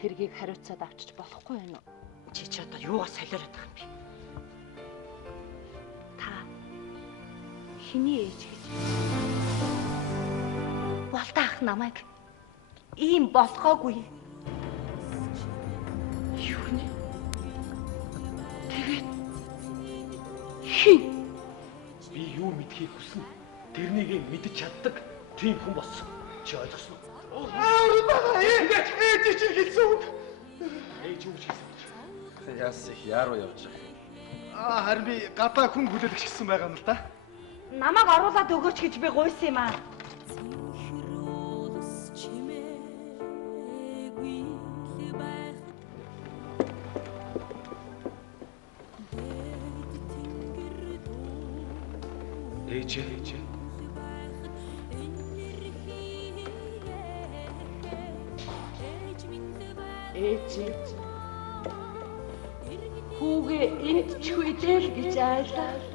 хэргийг хариуцаад авчиж болохгүй байна уу? Чи одоо юугаар солиороод байгаа юм бэ? Та хиний ээж гэж болтаах намайг ийм болгоогүй. Юу нэ? Тэгээд хин Би юу мэдхийг хүснэ? Тэрнийг мэдэж чаддаг тийм хүн болсон. Чи ойлгосноо? Ээж чинь хэлсэн үг. Ээж юу гэж хэлсэн? Яас их яаруу явж байгаа. Харин би гадаа хүн хүлээлгэж гисэн байгаа юм л да. намайг оруулаад өгөөч гэж би гуйсан юм аа. Ээж. Ээж. Хүүгээ энд ч хүидэл гэж айлаа.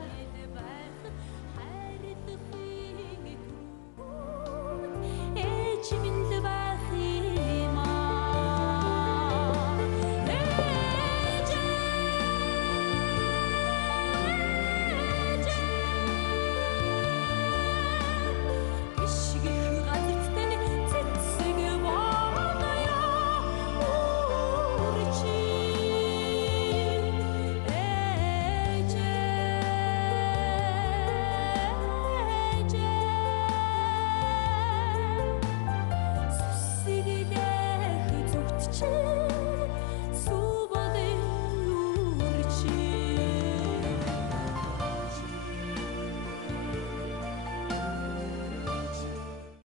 Чи